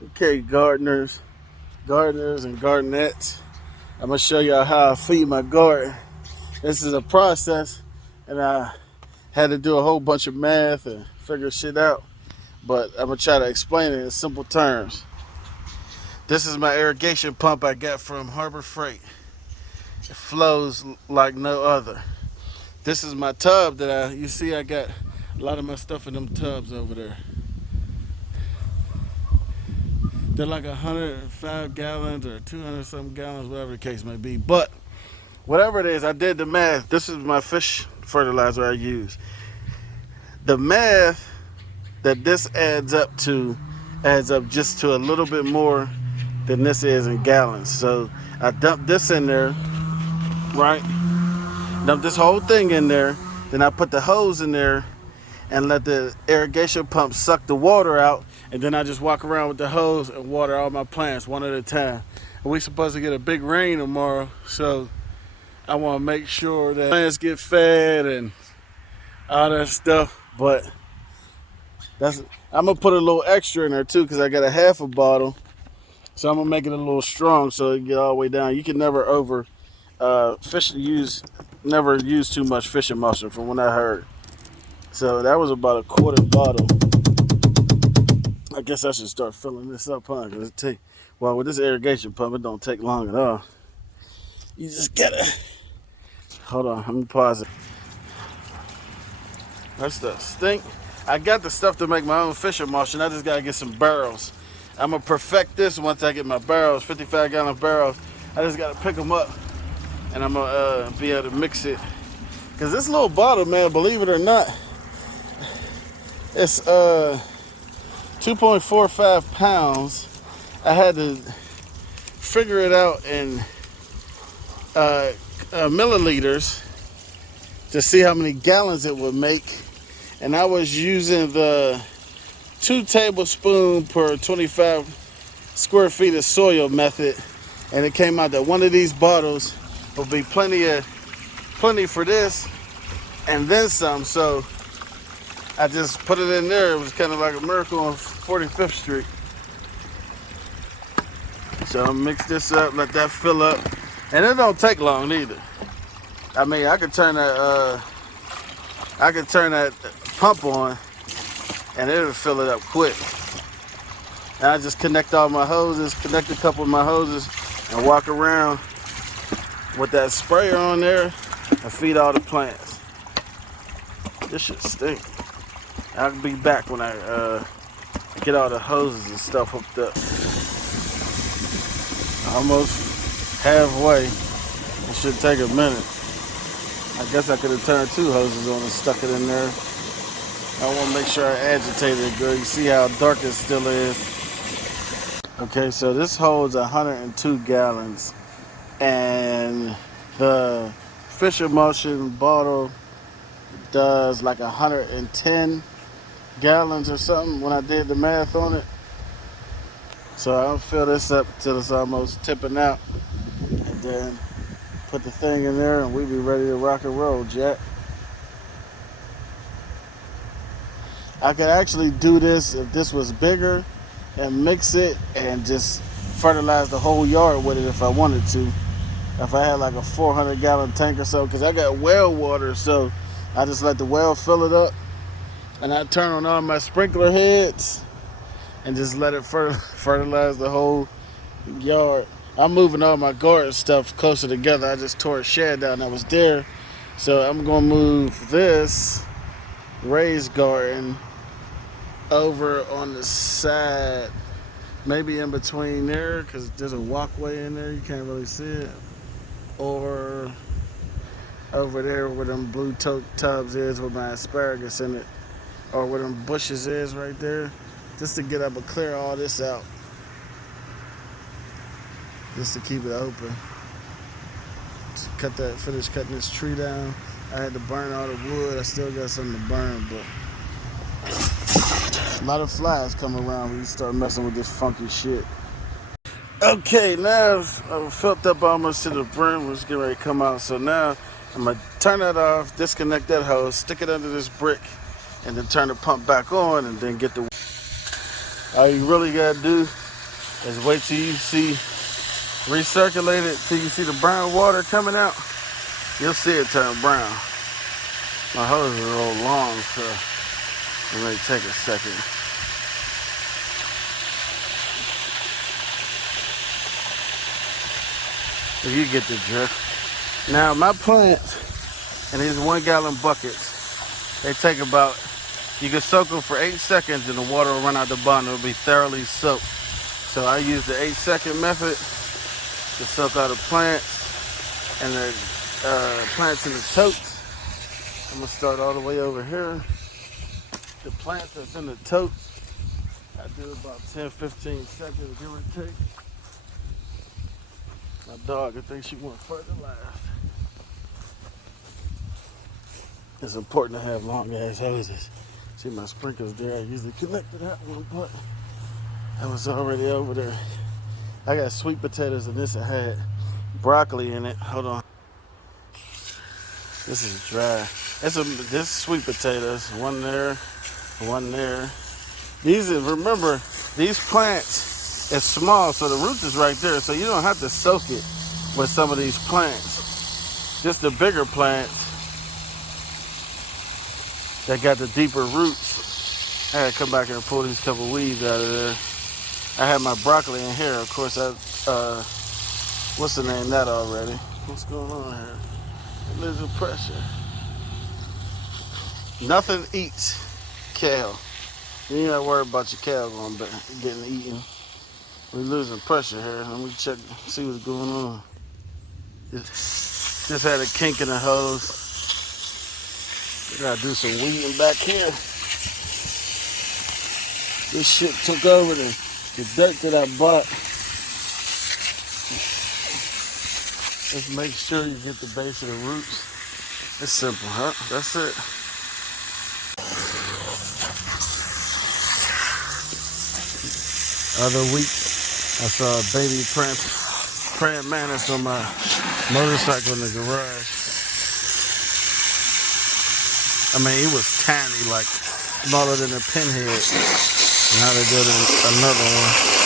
Okay, gardeners and gardenettes. I'm gonna show y'all how I feed my garden. This is a process, and I had to do a whole bunch of math and figure shit out. But I'm gonna try to explain it in simple terms. This is my irrigation pump I got from Harbor Freight. It flows like no other. This is my tub that you see I got a lot of my stuff in them tubs over there. They're like 105 gallons or 200 something gallons, whatever the case may be. But whatever it is, I did the math. This is my fish fertilizer I use. The math that this adds up just to a little bit more than this is in gallons. So I dumped this in there, right? Dumped this whole thing in there. Then I put the hose in there and let the irrigation pump suck the water out, and then I just walk around with the hose and water all my plants one at a time. And we're supposed to get a big rain tomorrow, so I want to make sure that plants get fed and all that stuff. But I'm gonna put a little extra in there too, because I got a half a bottle, so I'm gonna make it a little strong so it can get all the way down. You can never never use too much fish emulsion from what I heard. So that was about a quarter bottle. I guess I should start filling this up, huh? Cause with this irrigation pump, it don't take long at all. You just gotta, hold on, let me pause it. That stuff stink. I got the stuff to make my own fish emulsion. I just gotta get some barrels. I'm gonna perfect this once I get my barrels, 55-gallon barrels. I just gotta pick them up, and I'm gonna be able to mix it. Cause this little bottle, man, believe it or not, it's 2.45 pounds. I had to figure it out in milliliters to see how many gallons it would make. And I was using the 2 tablespoons per 25 square feet of soil method. And it came out that one of these bottles would be plenty for this and then some. So I just put it in there. It was kind of like a miracle on 45th Street. So I'll mix this up, let that fill up. And it don't take long either. I mean, I could turn that pump on and it'll fill it up quick. And I just connect all my hoses, connect a couple of my hoses, and walk around with that sprayer on there and feed all the plants. This shit stink. I'll be back when I get all the hoses and stuff hooked up. Almost halfway. It should take a minute. I guess I could have turned 2 hoses on and stuck it in there. I want to make sure I agitate it good. You see how dark it still is. Okay, so this holds 102 gallons. And the fish emulsion bottle does like 110 gallons or something when I did the math on it. So I'll fill this up till it's almost tipping out, and then put the thing in there and we'll be ready to rock and roll, Jack. I could actually do this if this was bigger and mix it and just fertilize the whole yard with it if I wanted to. If I had like a 400-gallon tank or so, because I got well water, so I just let the well fill it up. And I turn on all my sprinkler heads and just let it fertilize the whole yard. I'm moving all my garden stuff closer together. I just tore a shed down that was there. So I'm going to move this raised garden over on the side. Maybe in between there, because there's a walkway in there. You can't really see it. Or over there where them blue tubs is with my asparagus in it. Or where them bushes is right there, just to get up and clear all this out, just to keep it open. Just finish cutting this tree down. I had to burn all the wood. I still got something to burn, but a lot of flies come around when you start messing with this funky shit. Okay, now I've filled up almost to the brim. It's getting ready to come out. So now I'm gonna turn that off, disconnect that hose, stick it under this brick, and then turn the pump back on, and then get the. All you really gotta do is wait till you see recirculate it till you see the brown water coming out. You'll see it turn brown. My hose is a little long, so it may take a second. But you get the drift. Now my plants in these 1 gallon buckets, they take about, you can soak them for 8 seconds and the water will run out the bottom. It'll be thoroughly soaked. So I use the 8-second method to soak all the plants and the plants in the totes. I'm gonna start all the way over here. The plants that's in the totes, I do about 10-15 seconds, give or take. My dog, I think she went fertilize. It's important to have long ass hoses. See my sprinklers there, I usually connected that one, but I was already over there. I got sweet potatoes in this. I had broccoli in it. Hold on. This is dry. This sweet potatoes. One there, one there. Remember, these plants is small, so the roots is right there, so you don't have to soak it with some of these plants. Just the bigger plants that got the deeper roots. I had to come back here and pull these couple weeds out of there. I had my broccoli in here. Of course, what's the name that already? What's going on here? Losing pressure. Nothing eats kale. You ain't gotta worry about your kale getting eaten. We're losing pressure here. Let me check, see what's going on. Just had a kink in the hose. We gotta do some weeding back here. This shit took over the dirt that I bought. Just make sure you get the base of the roots. It's simple, huh? That's it. Other week, I saw a baby praying mantis on my motorcycle in the garage. I mean, it was tiny, like smaller than a pinhead. Now they did another one.